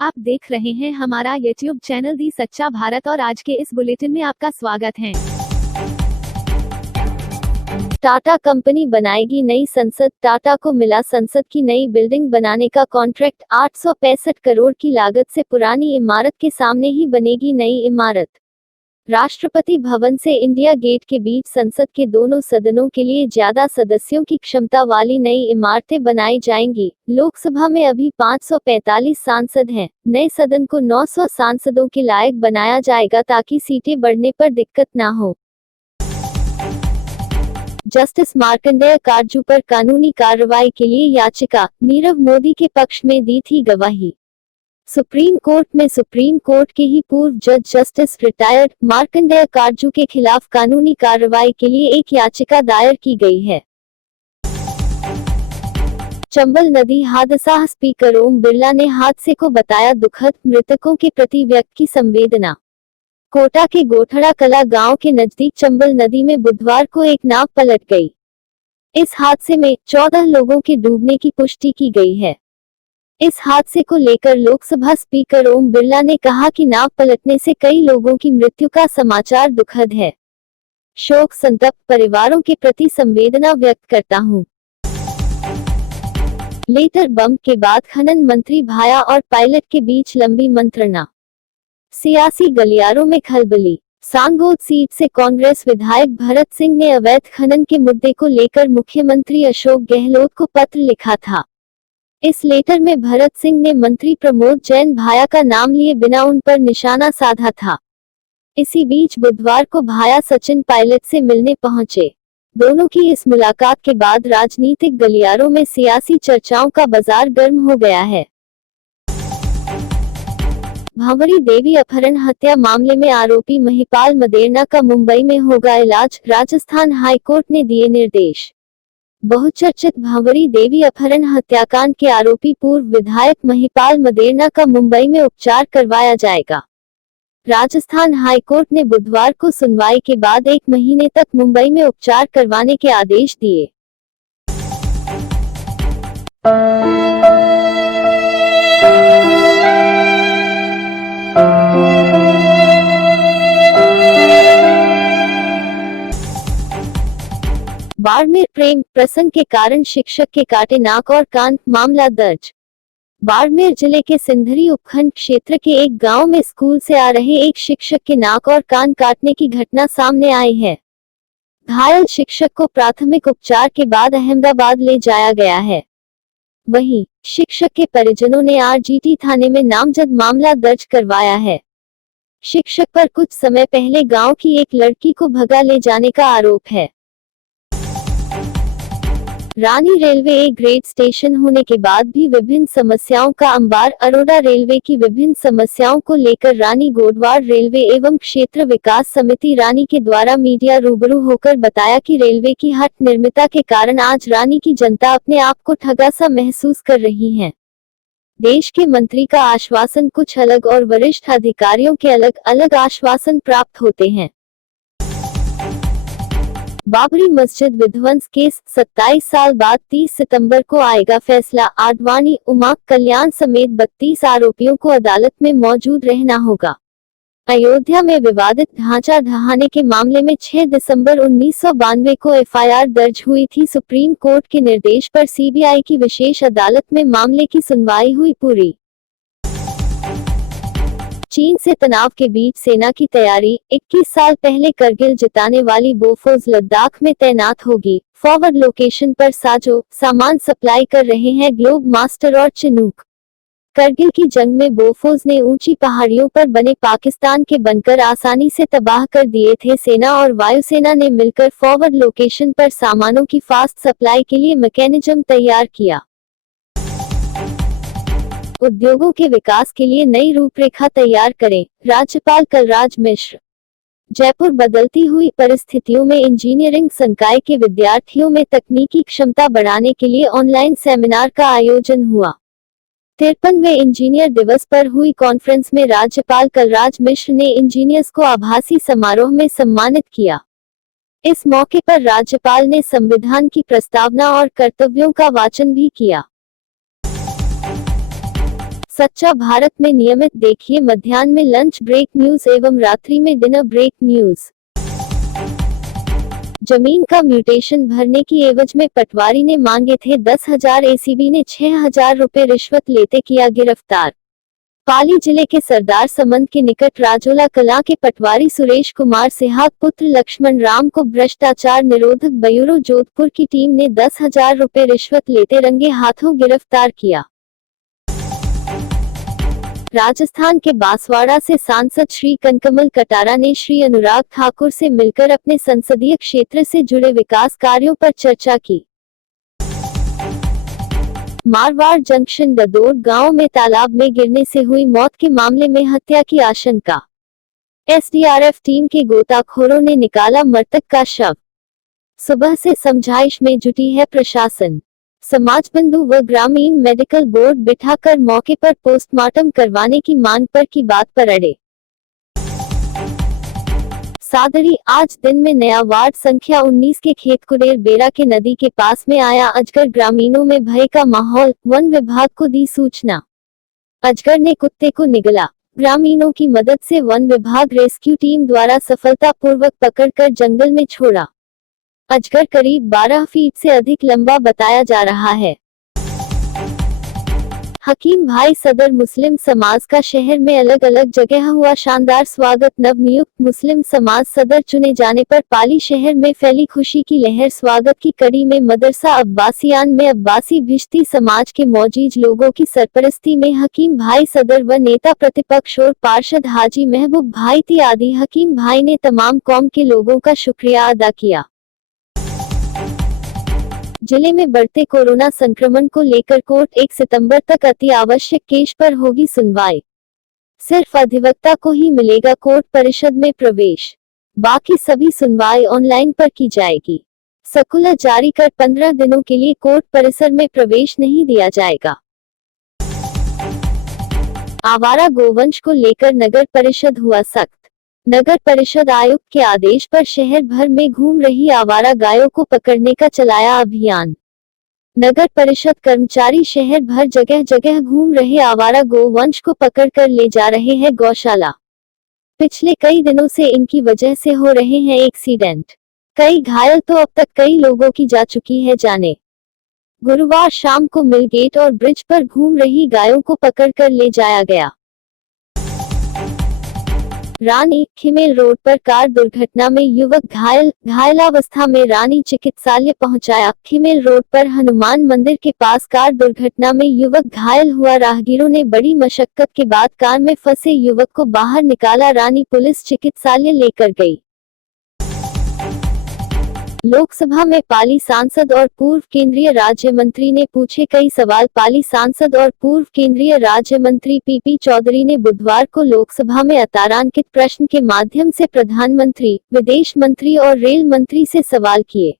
आप देख रहे हैं हमारा YouTube चैनल दी सच्चा भारत और आज के इस बुलेटिन में आपका स्वागत है। टाटा कंपनी बनाएगी नई संसद। टाटा को मिला संसद की नई बिल्डिंग बनाने का कॉन्ट्रैक्ट। 865 करोड़ की लागत से पुरानी इमारत के सामने ही बनेगी नई इमारत। राष्ट्रपति भवन से इंडिया गेट के बीच संसद के दोनों सदनों के लिए ज्यादा सदस्यों की क्षमता वाली नई इमारतें बनाई जाएंगी। लोकसभा में अभी 545 सांसद हैं। नए सदन को 900 सांसदों के लायक बनाया जाएगा ताकि सीटें बढ़ने पर दिक्कत ना हो। जस्टिस मार्कंडेय काटजू पर कानूनी कार्रवाई के लिए याचिका। नीरव मोदी के पक्ष में दी थी गवाही। सुप्रीम कोर्ट में सुप्रीम कोर्ट के ही पूर्व जज जस्टिस रिटायर्ड मार्कंडेय काटजू के खिलाफ कानूनी कार्रवाई के लिए एक याचिका दायर की गई है। चंबल नदी हादसा। स्पीकर ओम बिरला ने हादसे को बताया दुखद। मृतकों के प्रति व्यक्त की संवेदना। कोटा के गोठड़ा कला गांव के नजदीक चंबल नदी में बुधवार को एक नाव पलट गई। इस हादसे में 14 लोगों के डूबने की पुष्टि की गई है। इस हादसे को लेकर लोकसभा स्पीकर ओम बिरला ने कहा कि नाव पलटने से कई लोगों की मृत्यु का समाचार दुखद है। शोक संतप्त परिवारों के प्रति संवेदना व्यक्त करता हूं। लेटर बम के बाद खनन मंत्री भाया और पायलट के बीच लंबी मंत्रणा। सियासी गलियारों में खलबली। सांगोद सीट से कांग्रेस विधायक भरत सिंह ने अवैध खनन के मुद्दे को लेकर मुख्यमंत्री अशोक गहलोत को पत्र लिखा था। इस लेटर में भरत सिंह ने मंत्री प्रमोद जैन भाया का नाम लिए बिना उन पर निशाना साधा था। इसी बीच बुधवार को भाया सचिन पायलट से मिलने पहुंचे। दोनों की इस मुलाकात के बाद राजनीतिक गलियारों में सियासी चर्चाओं का बाजार गर्म हो गया है। भांवरी देवी अपहरण हत्या मामले में आरोपी महिपाल मदेरना का मुंबई में होगा इलाज। राजस्थान हाईकोर्ट ने दिए निर्देश। बहुचर्चित भांवरी देवी अपहरण हत्याकांड के आरोपी पूर्व विधायक महिपाल मदेरना का मुंबई में उपचार करवाया जाएगा। राजस्थान हाईकोर्ट ने बुधवार को सुनवाई के बाद 1 महीने तक मुंबई में उपचार करवाने के आदेश दिए। बाड़मेर प्रेम प्रसंग के कारण शिक्षक के काटे नाक और कान। मामला दर्ज। बाड़मेर जिले के सिंधरी उपखंड क्षेत्र के एक गांव में स्कूल से आ रहे एक शिक्षक के नाक और कान काटने की घटना सामने आई है। घायल शिक्षक को प्राथमिक उपचार के बाद अहमदाबाद ले जाया गया है। वहीं शिक्षक के परिजनों ने आरजीटी थाने में नामजद मामला दर्ज करवाया है। शिक्षक पर कुछ समय पहले गांव की एक लड़की को भगा ले जाने का आरोप है। रानी रेलवे ए ग्रेड स्टेशन होने के बाद भी विभिन्न समस्याओं का अंबार। अरोड़ा रेलवे की विभिन्न समस्याओं को लेकर रानी गोडवाड़ रेलवे एवं क्षेत्र विकास समिति रानी के द्वारा मीडिया रूबरू होकर बताया कि रेलवे की हट निर्मिता के कारण आज रानी की जनता अपने आप को ठगा सा महसूस कर रही है। देश के मंत्री का आश्वासन कुछ अलग और वरिष्ठ अधिकारियों के अलग अलग आश्वासन प्राप्त होते हैं। बाबरी मस्जिद विध्वंस केस। 27 साल बाद 30 सितंबर को आएगा फैसला। आडवाणी उमा कल्याण समेत 32 आरोपियों को अदालत में मौजूद रहना होगा। अयोध्या में विवादित ढांचा ढहाने के मामले में 6 दिसंबर 1992 को एफआईआर दर्ज हुई थी। सुप्रीम कोर्ट के निर्देश पर सीबीआई की विशेष अदालत में मामले की सुनवाई हुई पूरी। चीन से तनाव के बीच सेना की तैयारी। 21 साल पहले करगिल जिताने वाली बोफोर्स लद्दाख में तैनात होगी। फॉरवर्ड लोकेशन पर साजो सामान सप्लाई कर रहे हैं ग्लोब मास्टर और चिनूक। करगिल की जंग में बोफोर्स ने ऊंची पहाड़ियों पर बने पाकिस्तान के बनकर आसानी से तबाह कर दिए थे। सेना और वायुसेना ने मिलकर फॉरवर्ड लोकेशन पर सामानों की फास्ट सप्लाई के लिए मैकेनिज्म तैयार किया। उद्योगों के विकास के लिए नई रूपरेखा तैयार करें। राज्यपाल कलराज मिश्र। जयपुर। बदलती हुई परिस्थितियों में इंजीनियरिंग संकाय के विद्यार्थियों में तकनीकी क्षमता बढ़ाने के लिए ऑनलाइन सेमिनार का आयोजन हुआ। 53वें इंजीनियर दिवस पर हुई कॉन्फ्रेंस में राज्यपाल कलराज मिश्र ने इंजीनियर्स को आभासी समारोह में सम्मानित किया। इस मौके पर राज्यपाल ने संविधान की प्रस्तावना और कर्तव्यों का वाचन भी किया। सच्चा भारत में नियमित देखिए मध्याह्न में लंच ब्रेक न्यूज एवं रात्रि में डिनर ब्रेक न्यूज। जमीन का म्यूटेशन भरने की एवज में पटवारी ने मांगे थे 10,000, एसीबी ने 6,000 रुपए रिश्वत लेते किया गिरफ्तार। पाली जिले के सरदार समंद के निकट राजोला कलां के पटवारी सुरेश कुमार सिहाग पुत्र लक्ष्मण राम को भ्रष्टाचार निरोधक ब्यूरो जोधपुर की टीम ने 10,000 रुपए रिश्वत लेते रंगे हाथों गिरफ्तार किया। राजस्थान के बांसवाड़ा से सांसद श्री कनकमल कटारा ने श्री अनुराग ठाकुर से मिलकर अपने संसदीय क्षेत्र से जुड़े विकास कार्यों पर चर्चा की। मारवाड़ जंक्शन ददोर गांव में तालाब में गिरने से हुई मौत के मामले में हत्या की आशंका। एसडीआरएफ टीम के गोताखोरों ने निकाला मृतक का शव। सुबह से समझाइश में जुटी है प्रशासन। समाज बंधु व ग्रामीण मेडिकल बोर्ड बिठाकर मौके पर पोस्टमार्टम करवाने की मांग पर की बात पर अड़े। सादड़ी आज दिन में नया वार्ड संख्या 19 के खेतकुडेर बेरा के नदी के पास में आया अजगर। ग्रामीणों में भय का माहौल, वन विभाग को दी सूचना। अजगर ने कुत्ते को निगला। ग्रामीणों की मदद से वन विभाग रेस्क्यू टीम द्वारा सफलतापूर्वक पकड़कर जंगल में छोड़ा। अजगर करीब 12 फीट से अधिक लंबा बताया जा रहा है। हकीम भाई सदर मुस्लिम समाज का शहर में अलग अलग जगह हुआ शानदार स्वागत। नवनियुक्त मुस्लिम समाज सदर चुने जाने पर पाली शहर में फैली खुशी की लहर। स्वागत की कड़ी में मदरसा अब्बासियान में अब्बासी भिश्ती समाज के मौजूद लोगों की सरपरस्ती में हकीम भाई सदर व नेता प्रतिपक्ष और पार्षद हाजी महबूब भाई ती आदि हकीम भाई ने तमाम कौम के लोगों का शुक्रिया अदा किया। जिले में बढ़ते कोरोना संक्रमण को लेकर कोर्ट 1 सितंबर तक अति आवश्यक केस पर होगी सुनवाई। सिर्फ अधिवक्ता को ही मिलेगा कोर्ट परिषद में प्रवेश, बाकी सभी सुनवाई ऑनलाइन पर की जाएगी। सर्कुलर जारी कर 15 दिनों के लिए कोर्ट परिसर में प्रवेश नहीं दिया जाएगा। आवारा गोवंश को लेकर नगर परिषद हुआ सख्त। नगर परिषद आयुक्त के आदेश पर शहर भर में घूम रही आवारा गायों को पकड़ने का चलाया अभियान। नगर परिषद कर्मचारी शहर भर जगह जगह घूम रहे आवारा गोवंश को पकड़कर ले जा रहे हैं गौशाला। पिछले कई दिनों से इनकी वजह से हो रहे हैं एक्सीडेंट। कई घायल तो अब तक कई लोगों की जा चुकी है जाने। गुरुवार शाम को मिलगेट और ब्रिज पर घूम रही गायों को पकड़कर ले जाया गया। रानी खिमेल रोड पर कार दुर्घटना में युवक घायल, घायलावस्था में रानी चिकित्सालय पहुंचाया। खिमेल रोड पर हनुमान मंदिर के पास कार दुर्घटना में युवक घायल हुआ। राहगीरों ने बड़ी मशक्कत के बाद कार में फंसे युवक को बाहर निकाला। रानी पुलिस चिकित्सालय लेकर गई। लोकसभा में पाली सांसद और पूर्व केंद्रीय राज्य मंत्री ने पूछे कई सवाल। पाली सांसद और पूर्व केंद्रीय राज्य मंत्री पीपी चौधरी ने बुधवार को लोकसभा में अतारांकित प्रश्न के माध्यम से प्रधानमंत्री, विदेश मंत्री और रेल मंत्री से सवाल किए।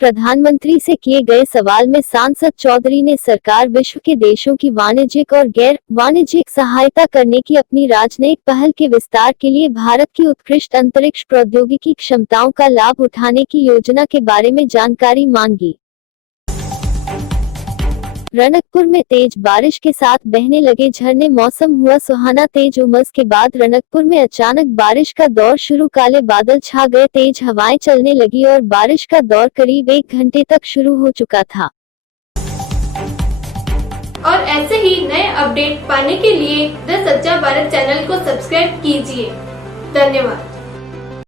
प्रधानमंत्री से किए गए सवाल में सांसद चौधरी ने सरकार विश्व के देशों की वाणिज्यिक और गैर वाणिज्यिक सहायता करने की अपनी राजनयिक पहल के विस्तार के लिए भारत की उत्कृष्ट अंतरिक्ष प्रौद्योगिकी क्षमताओं का लाभ उठाने की योजना के बारे में जानकारी मांगी। रणकपुर में तेज बारिश के साथ बहने लगे झरने। मौसम हुआ सुहाना। तेज उमस के बाद रणकपुर में अचानक बारिश का दौर शुरू। काले बादल छा गए, तेज हवाएं चलने लगी और बारिश का दौर करीब 1 घंटे तक शुरू हो चुका था। और ऐसे ही नए अपडेट पाने के लिए द सच्चा भारत चैनल को सब्सक्राइब कीजिए। धन्यवाद।